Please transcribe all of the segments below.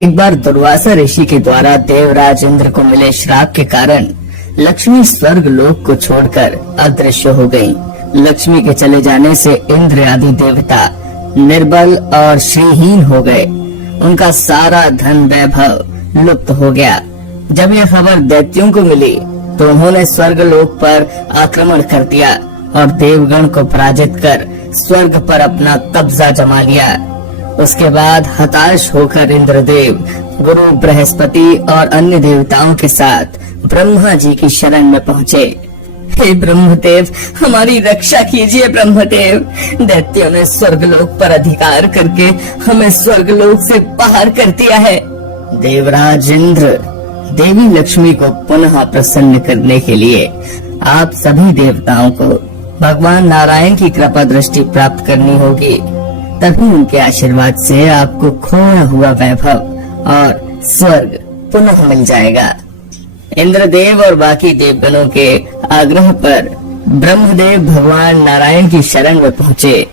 एक बार दुर्वासा ऋषि के द्वारा देवराज इंद्र को मिले श्राप के कारण लक्ष्मी स्वर्ग लोक को छोड़कर अदृश्य हो गयी। लक्ष्मी के चले जाने से इंद्र आदि देवता निर्बल और श्रीहीन हो गए। उनका सारा धन वैभव लुप्त हो गया। जब यह खबर दैत्यों को मिली तो उन्होंने स्वर्ग लोक पर आक्रमण कर दिया और देवगण को पराजित कर स्वर्ग पर अपना कब्जा जमा लिया। उसके बाद हताश होकर इंद्रदेव गुरु बृहस्पति और अन्य देवताओं के साथ ब्रह्मा जी की शरण में पहुँचे। हे ब्रह्मदेव, हमारी रक्षा कीजिए ब्रह्मदेव। दैत्यों ने स्वर्गलोक पर अधिकार करके हमें स्वर्गलोक से बाहर कर दिया है। देवराज इंद्र, देवी लक्ष्मी को पुनः प्रसन्न करने के लिए आप सभी देवताओं को भगवान नारायण की कृपा दृष्टि प्राप्त करनी होगी। तभी उनके आशीर्वाद से आपको खोया हुआ वैभव और स्वर्ग पुनः मिल जाएगा। इंद्रदेव और बाकी देवगणों के आग्रह पर ब्रह्मदेव भगवान नारायण की शरण में पहुँचे।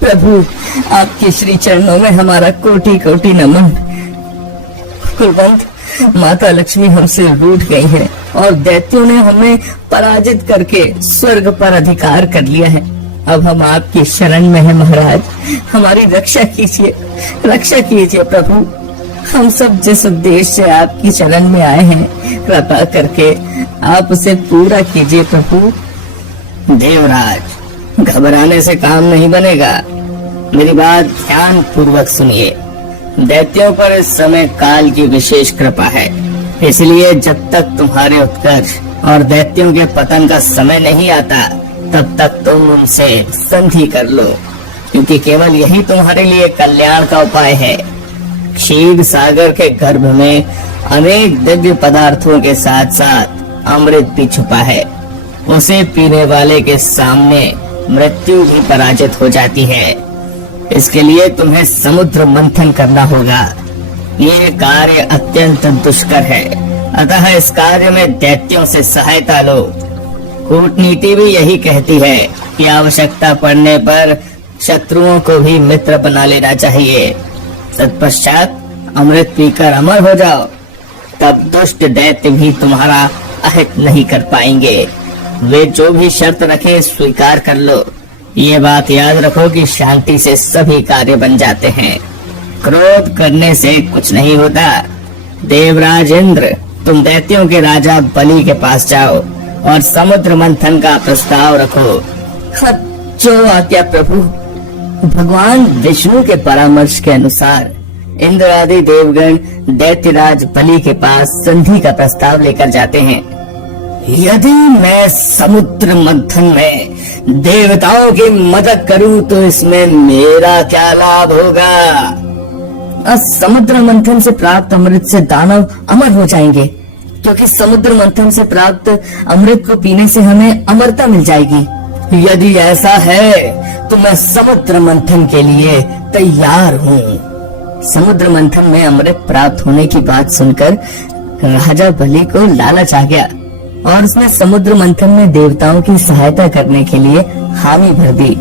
प्रभु, आपके श्री चरणों में हमारा कोटि कोटि नमन। कुलवंत, माता लक्ष्मी हमसे रूठ गई है और दैत्यों ने हमें पराजित करके स्वर्ग पर अधिकार कर लिया है। अब हम आपकी शरण में हैं महाराज, हमारी रक्षा कीजिए प्रभु। हम सब जिस उद्देश्य से आपकी शरण में आए हैं, कृपा करके आप उसे पूरा कीजिए प्रभु। देवराज, घबराने से काम नहीं बनेगा। मेरी बात ध्यान पूर्वक सुनिए। दैत्यों पर इस समय काल की विशेष कृपा है, इसलिए जब तक तुम्हारे उत्कर्ष और दैत्यों के पतन का समय नहीं आता तब तक तुम उनसे संधि कर लो, क्योंकि केवल यही तुम्हारे लिए कल्याण का उपाय है। क्षीर सागर के गर्भ में अनेक दिव्य पदार्थों के साथ साथ अमृत भी छुपा है। उसे पीने वाले के सामने मृत्यु भी पराजित हो जाती है। इसके लिए तुम्हें समुद्र मंथन करना होगा। ये कार्य अत्यंत दुष्कर है, अतः इस कार्य में दैत्यों से सहायता लो। कूटनीति भी यही कहती है कि आवश्यकता पड़ने पर शत्रुओं को भी मित्र बना लेना चाहिए। तत्पश्चात अमृत पीकर अमर हो जाओ, तब दुष्ट दैत्य भी तुम्हारा अहित नहीं कर पाएंगे। वे जो भी शर्त रखे स्वीकार कर लो। ये बात याद रखो कि शांति से सभी कार्य बन जाते हैं, क्रोध करने से कुछ नहीं होता। देवराज इंद्र, तुम दैत्यों के राजा बलि के पास जाओ और समुद्र मंथन का प्रस्ताव रखो। जो आज्ञा प्रभु। भगवान विष्णु के परामर्श के अनुसार इंद्र आदि देवगण दैत्यराज बलि के पास संधि का प्रस्ताव लेकर जाते हैं। यदि मैं समुद्र मंथन में देवताओं की मदद करूं तो इसमें मेरा क्या लाभ होगा? समुद्र मंथन से प्राप्त अमृत से दानव अमर हो जाएंगे, क्योंकि समुद्र मंथन से प्राप्त अमृत को पीने से हमें अमरता मिल जाएगी। यदि ऐसा है तो मैं समुद्र मंथन के लिए तैयार हूँ। समुद्र मंथन में अमृत प्राप्त होने की बात सुनकर राजा बलि को लालच आ गया और उसने समुद्र मंथन में देवताओं की सहायता करने के लिए हामी भर दी।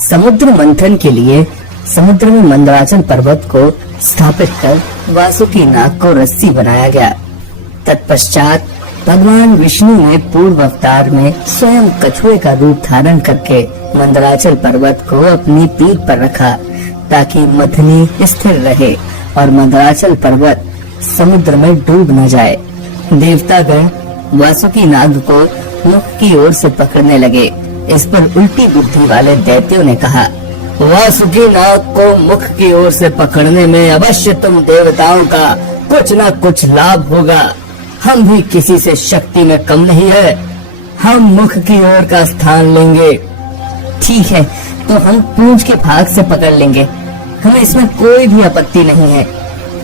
समुद्र मंथन के लिए समुद्र में मंदराचल पर्वत को स्थापित कर वासुकी नाग को रस्सी बनाया गया। तत्पश्चात भगवान विष्णु ने पूर्व अवतार में स्वयं कछुए का रूप धारण करके मंदराचल पर्वत को अपनी पीठ पर रखा, ताकि मथनी स्थिर रहे और मंदराचल पर्वत समुद्र में डूब न जाए। देवतागण वासुकी नाग को मुख की ओर से पकड़ने लगे। इस पर उल्टी बुद्धि वाले दैत्यों ने कहा, वासुकी नाग को मुख की ओर से पकड़ने में अवश्य तुम देवताओं का कुछ न कुछ लाभ होगा। हम भी किसी से शक्ति में कम नहीं है, हम मुख की ओर का स्थान लेंगे। ठीक है, तो हम पूंछ के भाग से पकड़ लेंगे, हमें इसमें कोई भी आपत्ति नहीं है।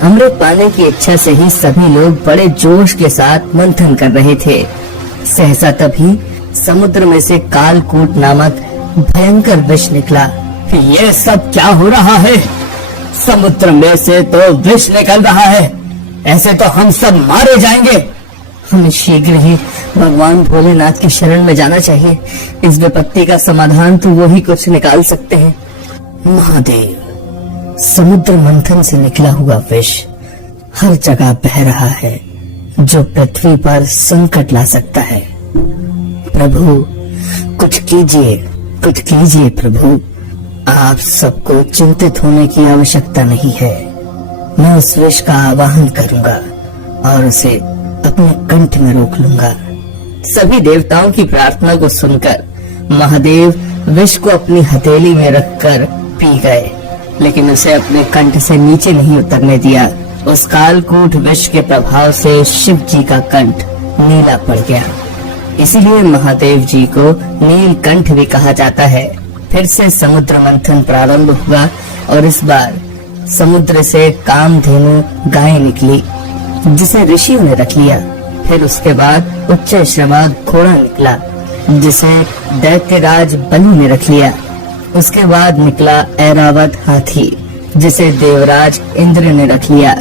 अमृत पाने की इच्छा से ही सभी लोग बड़े जोश के साथ मंथन कर रहे थे। सहसा तभी समुद्र में से कालकूट नामक भयंकर विष निकला। ये सब क्या हो रहा है? समुद्र में से तो विष निकल रहा है, ऐसे तो हम सब मारे जाएंगे। हमें शीघ्र ही भगवान भोलेनाथ की शरण में जाना चाहिए। इस विपत्ति का समाधान तो वो ही कुछ निकाल सकते हैं। महादेव, समुद्र मंथन से निकला हुआ विष हर जगह बह रहा है, जो पृथ्वी पर संकट ला सकता है। प्रभु कुछ कीजिए प्रभु। आप सबको चिंतित होने की आवश्यकता नहीं है। मैं उस विष का आवाहन करूंगा और उसे अपने कंठ में रोक लूंगा। सभी देवताओं की प्रार्थना को सुनकर महादेव विष को अपनी हथेली में रखकर पी गए, लेकिन उसे अपने कंठ से नीचे नहीं उतरने दिया। उस कालकूट विष के प्रभाव से शिव जी का कंठ नीला पड़ गया, इसीलिए महादेव जी को नीलकंठ भी कहा जाता है। फिर से समुद्र मंथन प्रारंभ हुआ और इस बार समुद्र से कामधेनु गाय निकली, जिसे ऋषियों ने रख लिया। फिर उसके बाद उच्च श्रवाद घोड़ा निकला, जिसे दैत्यराज बलि ने रख लिया। उसके बाद निकला ऐरावत हाथी, जिसे देवराज इंद्र ने रख लिया।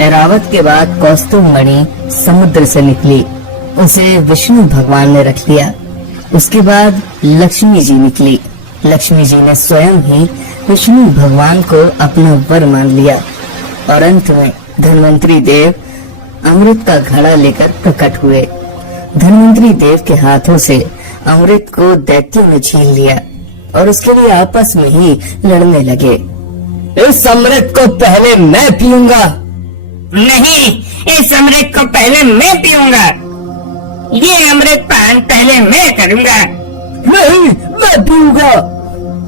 ऐरावत के बाद कौस्तुभ मणि समुद्र से निकली, उसे विष्णु भगवान ने रख लिया। उसके बाद लक्ष्मी जी निकली। लक्ष्मी जी ने स्वयं ही विष्णु भगवान को अपना वर मान लिया और अंत में धन्वंतरी देव अमृत का घड़ा लेकर प्रकट हुए। धन्वंतरी देव के हाथों से अमृत को दैत्यों ने छीन लिया और उसके लिए आपस में ही लड़ने लगे। इस अमृत को पहले मैं पीऊंगा। नहीं, इस अमृत को पहले मैं पीऊंगा। ये अमृत पान पहले मैं करूंगा। नहीं, मैं पीऊंगा।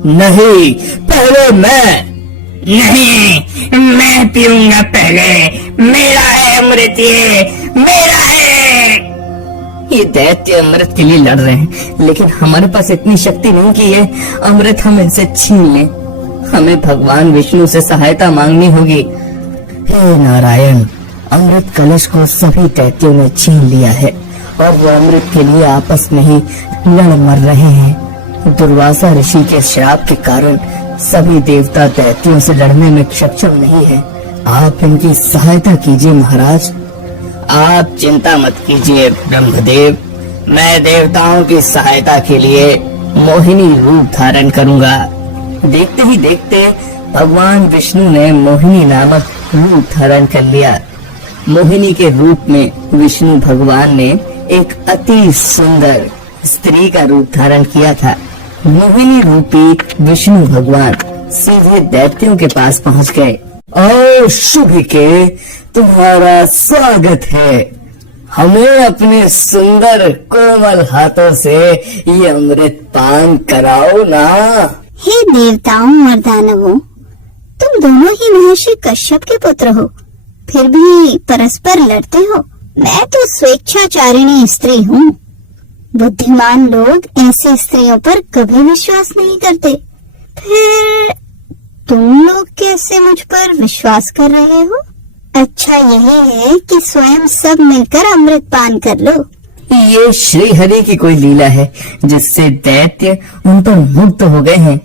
नहीं, पहले मैं। नहीं, मैं पीऊंगा पहले। मेरा है अमृत, ये मेरा है। ये दैत्य अमृत के लिए लड़ रहे हैं, लेकिन हमारे पास इतनी शक्ति नहीं कि ये अमृत हम इनसे छीन लें। हमें भगवान विष्णु से सहायता मांगनी होगी। हे नारायण, अमृत कलश को सभी दैत्यों ने छीन लिया है और वो अमृत के लिए आपस में ही लड़ मर रहे हैं। दुर्वासा ऋषि के श्राप के कारण सभी देवता दैत्यों से लड़ने में सक्षम नहीं है। आप इनकी सहायता कीजिए महाराज। आप चिंता मत कीजिए ब्रह्मदेव, मैं देवताओं की सहायता के लिए मोहिनी रूप धारण करूंगा। देखते ही देखते भगवान विष्णु ने मोहिनी नामक रूप धारण कर लिया। मोहिनी के रूप में विष्णु भगवान ने एक अति सुंदर स्त्री का रूप धारण किया था। मोहिनी रूपी विष्णु भगवान सीधे दैत्यों के पास पहुंच गए। और शुभ के तुम्हारा स्वागत है। हमें अपने सुंदर कोमल हाथों से ये अमृत पान कराओ ना। हे देवताओं और दानवों, तुम दोनों ही महर्षि कश्यप के पुत्र हो, फिर भी परस्पर लड़ते हो। मैं तो स्वेच्छाचारिणी स्त्री हूँ। बुद्धिमान लोग ऐसी स्त्रियों पर कभी विश्वास नहीं करते। फिर तुम लोग कैसे मुझ पर विश्वास कर रहे हो? अच्छा यही है कि स्वयं सब मिलकर अमृत पान कर लो। ये श्री हरि की कोई लीला है जिससे दैत्य उन पर मुक्त हो गए हैं।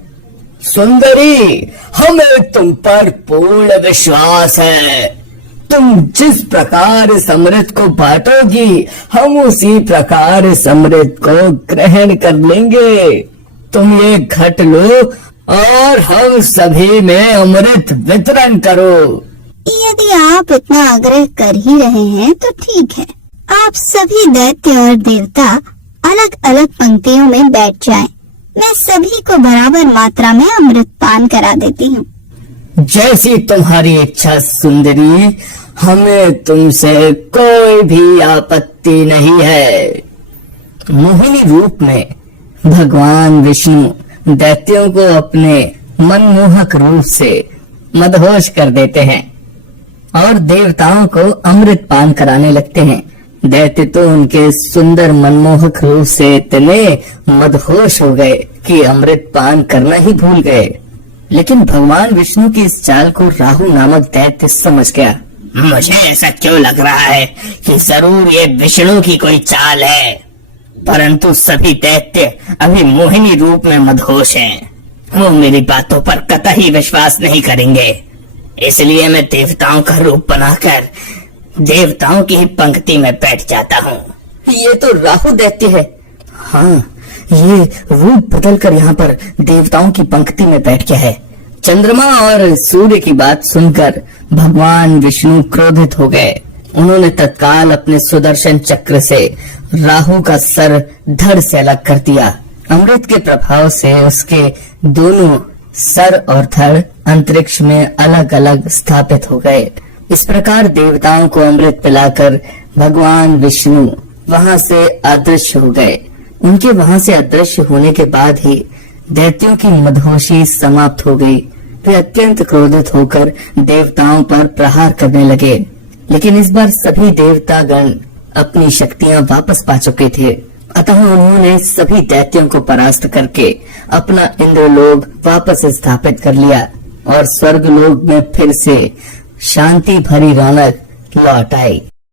सुंदरी, हमें तुम पर पूर्ण विश्वास है। तुम जिस प्रकार इस अमृत को बांटोगी, हम उसी प्रकार इस अमृत को ग्रहण कर लेंगे। तुम ये घट लो और हम सभी में अमृत वितरण करो। यदि आप इतना आग्रह कर ही रहे हैं तो ठीक है। आप सभी दैत्य और देवता अलग अलग पंक्तियों में बैठ जाएं। मैं सभी को बराबर मात्रा में अमृत पान करा देती हूँ। जैसी तुम्हारी इच्छा सुंदरी, हमें तुमसे कोई भी आपत्ति नहीं है। मोहिनी रूप में भगवान विष्णु दैत्यों को अपने मनमोहक रूप से मदहोश कर देते हैं और देवताओं को अमृत पान कराने लगते हैं। दैत्य तो उनके सुंदर मनमोहक रूप से इतने मदहोश हो गए कि अमृत पान करना ही भूल गए। लेकिन भगवान विष्णु की इस चाल को राहु नामक दैत्य समझ गया। मुझे ऐसा क्यों लग रहा है कि जरूर ये विष्णु की कोई चाल है, परंतु सभी दैत्य अभी मोहिनी रूप में मदहोश हैं। वो मेरी बातों पर कतई विश्वास नहीं करेंगे, इसलिए मैं देवताओं का रूप बनाकर देवताओं की ही पंक्ति में बैठ जाता हूँ। ये तो राहु दैत्य है। हाँ, ये रूप बदलकर यहाँ पर देवताओं की पंक्ति में बैठ गया है। चंद्रमा और सूर्य की बात सुनकर भगवान विष्णु क्रोधित हो गए। उन्होंने तत्काल अपने सुदर्शन चक्र से राहु का सर धड़ से अलग कर दिया। अमृत के प्रभाव से उसके दोनों सर और धड़ अंतरिक्ष में अलग अलग स्थापित हो गए। इस प्रकार देवताओं को अमृत पिलाकर भगवान विष्णु वहां से अदृश्य हो गए। उनके वहां से अदृश्य होने के बाद ही दैत्यों की मदहोशी समाप्त हो गई। वे अत्यंत क्रोधित होकर देवताओं पर प्रहार करने लगे, लेकिन इस बार सभी देवतागण अपनी शक्तियां वापस पा चुके थे। अतः उन्होंने सभी दैत्यों को परास्त करके अपना इंद्रलोक वापस स्थापित कर लिया और स्वर्गलोक में फिर से शांति भरी रौनक लौट आई।